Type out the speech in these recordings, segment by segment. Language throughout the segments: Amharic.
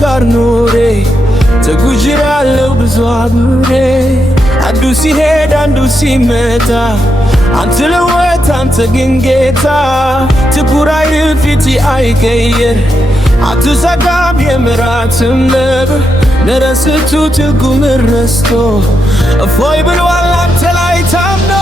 ጋር ኑሬ ተጉዥራለሁ ብዙ አብሬ አንዱ ሲሄድ አንዱ ሲመጣ አንተ ለወት አንተ ግን ጌታ ትኩር አይል ፊት አይቀይር አትዘጋም የምሕረትም በር ለረስቱ ትርጉም ረስቶ እፎይ ብሏል አንተ ላይ ታምኖ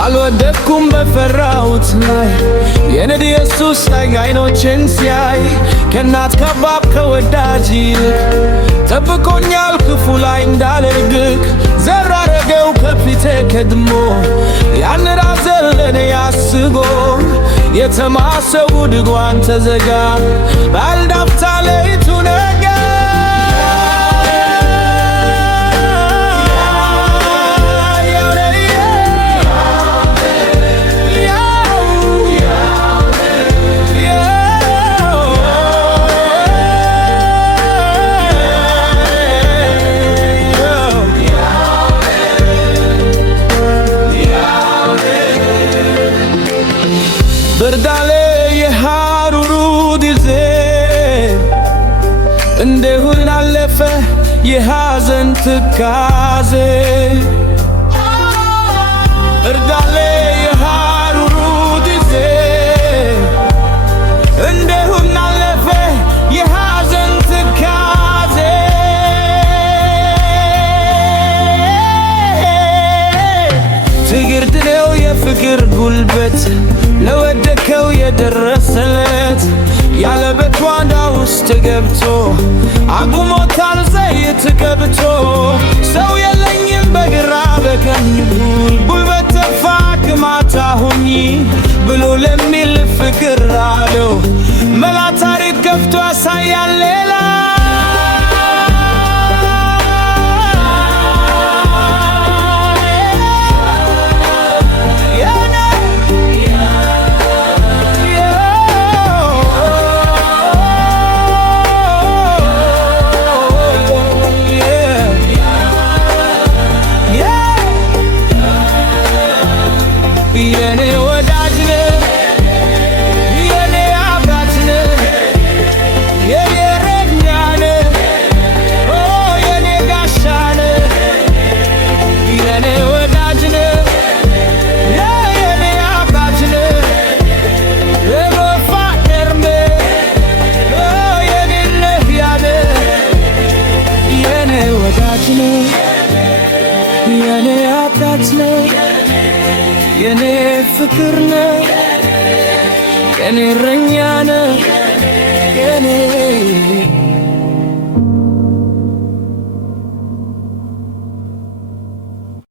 አልወደኩም በፈራሁት ላይ የነድ ኢየሱስ ላይ አይኖችን ሲያይ ከእናት ከባብ ከወዳጅ ይልቅ ጠብቆኛል ክፉ ላይ እንዳልወድቅ ዘር አረገው ከፊቴ ቀድሞ ያንን ሐዘን ለኔ አስቦ የተማሰው ድጓን ተዘጋ በአንድ አፍታ ሌሊቱ ነጋ በርዳለ የሐሩሩ ጊዜ እንደሁን አለፈ የሐዘን ትካዜ በርዳለ የሐሩሩ ጊዜ እንደሁን አለፈ የሐዘን ትካዜ ትግርት ነው የፍቅር ጉልበት ለወደከው የደረሰለት ያለበት ዋዳ ውስጥ ገብቶ አቁሞታል ዘይት ገብቶ ሰው የለኝም በግራ በቀኝ ጉልበት ተፋ ግማታ ሆኚ ብሎ ለሚል ፍቅር አለው መላ ታሪክ ገፍቶ ያሳያል ሌላ የኔ ወዳጅ ነህ የኔ አባት ነህ የኔ እረኛ ነህ የኔ ጋሻ ነህ የኔ ወዳጅ ነህ የኔ አባት ነህ የጎፋ ኤርሜ የኔ ነህ ያለ የኔ ወዳጅ ነህ የኔ አባት ነህ የኔ ፍቅር ነህ የኔ እረኛ ነህ የኔ